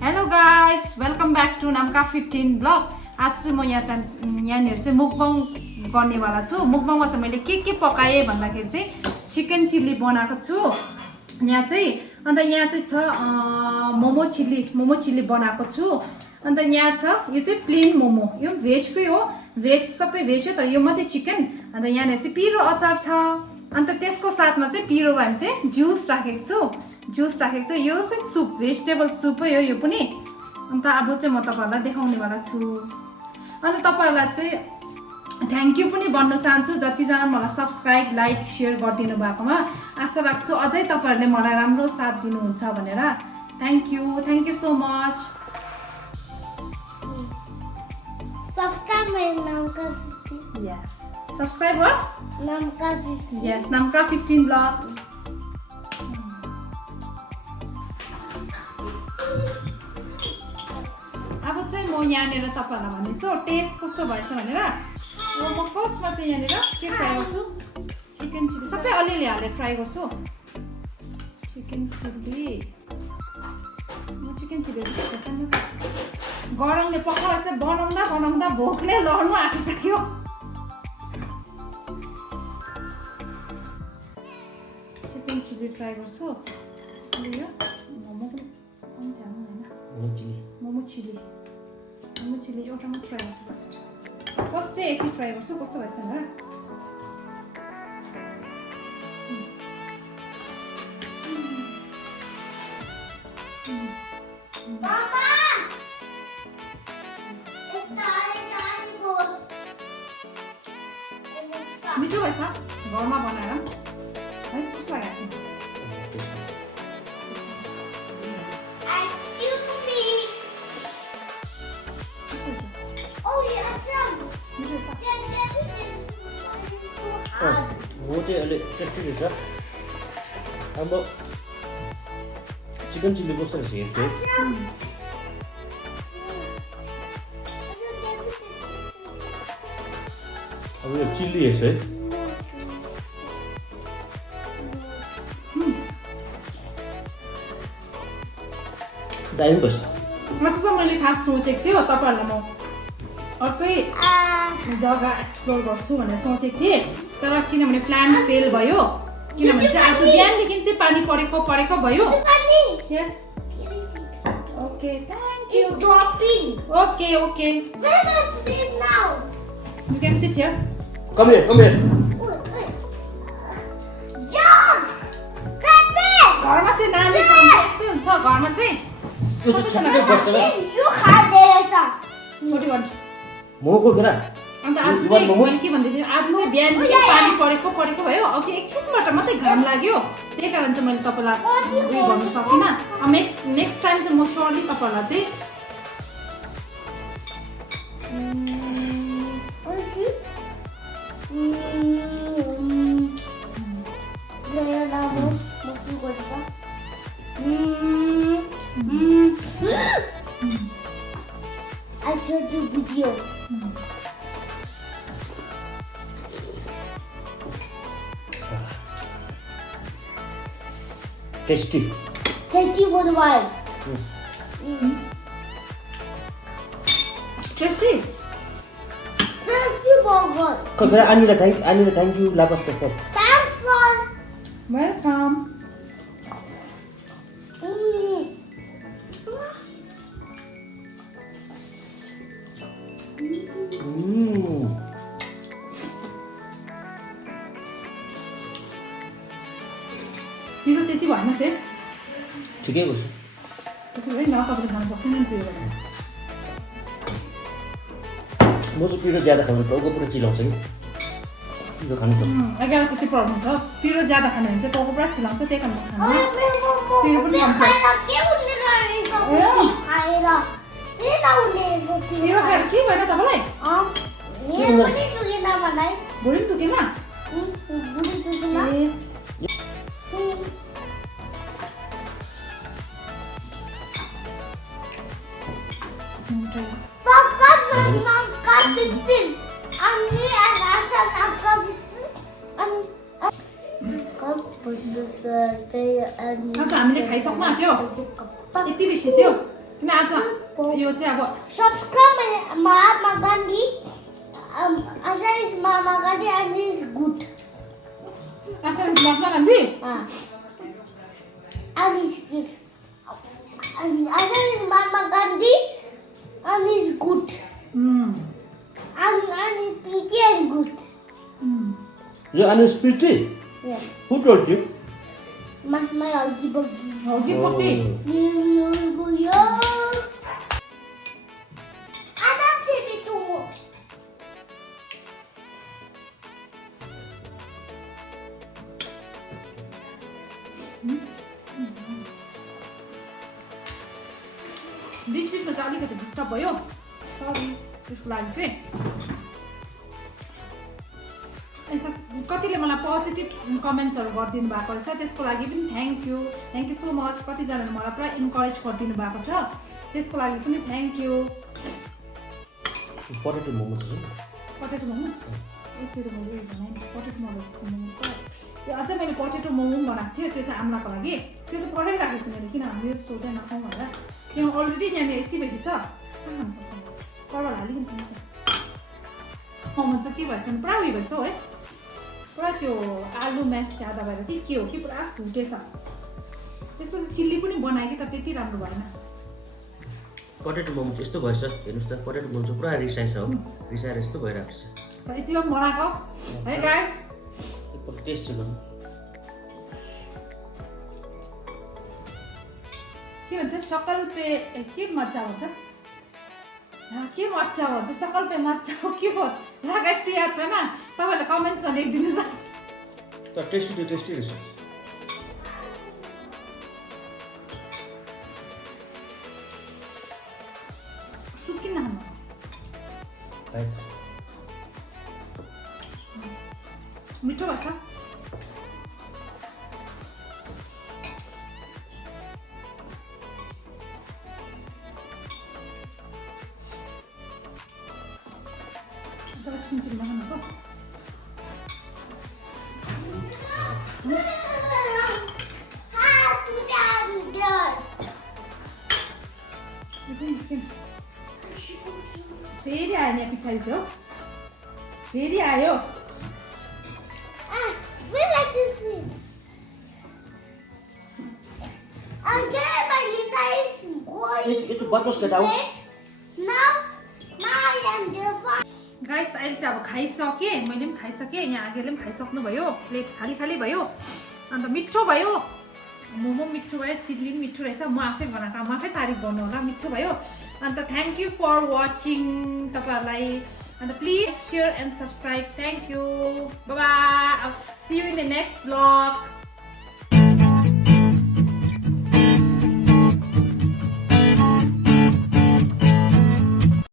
Hello guys, welcome back to Namka 15 vlog. आज चाहिँ म यहाँनिर चाहिँ मुकबाङ गर्नेवाला छु। मुकबाङमा चाहिँ मैले के पकाएँ भन्दाखेरि चाहिँ चिकन चिल्ली बनाएको छु यहाँ चाहिँ। अन्त यहाँ चाहिँ छ मोमो चिल्ली बनाएको छु। अन्त यहाँ छ यो चाहिँ प्लेन मोमो, यो भेजकै हो, भेज सबै भेज हो, तर यो मात्रै चिकन। अन्त यहाँनिर चाहिँ पिरो अचार छ। अन्त त्यसको साथमा चाहिँ पिरो भयो भने चाहिँ जुस राखेको छु। यो चाहिँ सुप, भेजिटेबल सुपै हो यो पनि। अन्त अब चाहिँ म तपाईहरुलाई देखाउनेवाला छु। अन्त तपाईहरुलाई चाहिँ थ्यांक यू पनि भन्न चाहन्छु जतिजना मलाई सब्स्क्राइब, लाइक, शेयर गरिदिनु भएकोमा। आशा राख्छु अझै तपाईहरुले मलाई राम्रो साथ दिनुहुन्छ भनेर। Thank you so much. Subscribe my Namka 15. Yes. Subscribe what? Namka 15. Yes, Namka 15 vlog. अब चाहिँ म यहाँनिर तपाईहरुलाई भन्छु टेस्ट कस्तो भएछ भनेर। अब म फर्स्टमा चाहिँ यहाँनिर के ट्राई गर्छु, चिकन चिल्ली सबै अलिअलि हालेर ट्राई गर्छु। चिकन चिल्ली गरमले पकाएर चाहिँ बनाउँदा भोकले लड्नु आँटिसक्यो। चिकन चिल्ली ट्राई गर्छु। यो मोमो पनि कम्ती हाल्नु हैन। मोमो चिल्ली एउटा मात्र ट्राई गर्छु फर्स्ट चाहिँ यति ट्राई गर्छु कस्तो भएछ भनेर। मिठो भएछ घरमा बनाएर है, कस्तो लाग्यो? वो चाहिँ अलि टेस्टी रहेछ। अब चिकन चिल्ली कस्तो रहेछ हेर्छु। अब यो चिल्ली हेर्छु है। दामी बस्छ। मतलब मैले खास सोचेको थियो तपाईहरुलाई म अर्कै जग्गा एक्सप्लोर गर्छु भनेर सोचेको थिएँ, तर किनभने प्लान फेल भयो। किनभने चाहिँ आज बिहानदेखि चाहिँ पानी परेको भयो। यस okay thank you. Okay you can sit here. Come here घरमा चाहिँ नानी यस्तै हुन्छ। घरमा चाहिँ मोमोको कुरा। अन्त आज चाहिँ मैले के भन्दै थिएँ, आज चाहिँ बिहानदेखि पानी परेको भयो। अघि एकछिनबाट मात्रै घाम लाग्यो, त्यही कारण चाहिँ मैले तपाईलाई उयो गर्नु सकिनँ। नेक्स्ट टाइम चाहिँ म स्योरली तपाईहरुलाई चाहिँ I should do video. Tasty for the while. Tasty Tasty burger. खै आनीलाई थ्यांक यू लापस कर। Thanks for. वेलकम। पिरो त्यति भएन चाहिँ ठिकैको छ। त्यति भए नपाक्ने खानु सक्दैन नि त्यो। म चाहिँ पिरो ज्यादा खानु टाउको पुरा चिलाउँछ कि पिरो खानु सक्छ। अगाडि चाहिँ त्यो प्रब्लम छ, पिरो ज्यादा खानु भने चाहिँ टाउको पुरा चिलाउँछ, त्यही कारण खानु पिरो पनि कम्ती। पिरो खाएर के भएन तपाईलाई? भुँडी पनि दुखेन? हामीले खाइसक्नु आँट्यो, यति बेसी थियो। किन आज यो चाहिँ अब Subscribe Mahatma Gandhi. Asha is Mahatma Gandhi and he is good. आफ्नो Mahatma Gandhi And he is good. Asha is Mahatma Gandhi and he is good. And he is pretty and good. You are pretty? Yeah. Who told you? My Augie Buggy. हौगी पक्की बिचमा चाहिँ अलिकति disturb भयो sorry त्यसको लागि चाहिँ यसो कतिले मलाई पोजिटिभ कमेन्ट्सहरू गरिदिनु भएको रहेछ त्यसको लागि पनि थ्याङ्क यू सो मच कतिजनाले मलाई पुरा इन्करेज गरिदिनु भएको छ त्यसको लागि पनि thank you Potato momo. Potato momo त्यो त मैले भने पोटेटो मोमो त्यो अझै मैले पोटेटो मोमो पनि बनाएको थिएँ त्यो चाहिँ आम्लाको लागि त्यो चाहिँ पठाइराखेको छु मैले किन हामी सोधै नखाउँ भनेर किन अलरेडी यहाँनिर यति बेसी छ कहाँ खानु सक्छ कलर हालिकन खान्छ मोमो चाहिँ के भएछ भने पुरा उयो भएछ हौ है पुरा त्यो आलु म्यास ज्यादा भएर कि के हो कि पुरा फुटेछ त्यसपछि चिल्ली पनि बनाएँ कि त त्यति राम्रो भएन Potato momo यस्तो भएछ हेर्नुस् त potato momo चाहिँ पुरा रिसाइछ हो रिसाएर यस्तो भइरहेको छ त यति पनि बनाएको है गाइस एकपल्ट टेस्ट गर्नु के भन्छ सकल पे के मजा हुन्छ के मजा भन्छ सकल पे मजा हो के हो र गाइस त्यो याद भएन तपाईँहरूले कमेन्ट्समा लेखिदिनुहोस् तर टेस्टी रहेछ सुप किन खानु मिठो भएछ चिकन चिल्ली बनाउनुको फेरि आयो नि पछाडि चाहिँ हो फेरि आयो गाइस अहिले चाहिँ अब खाइसकेँ मैले पनि खाइसकेँ यहाँ आगेले पनि खाइसक्नु भयो प्लेट खाली भयो अन्त मिठो भयो मोमो मिठो भयो चिल्ली पनि मिठो रहेछ म आफै बनाएको म आफै तारिफ गर्नु होला मिठो भयो अन्त थ्याङ्क यू फर वाचिङ तपाईँहरूलाई अन्त please share and subscribe thank you bye see you in the next blog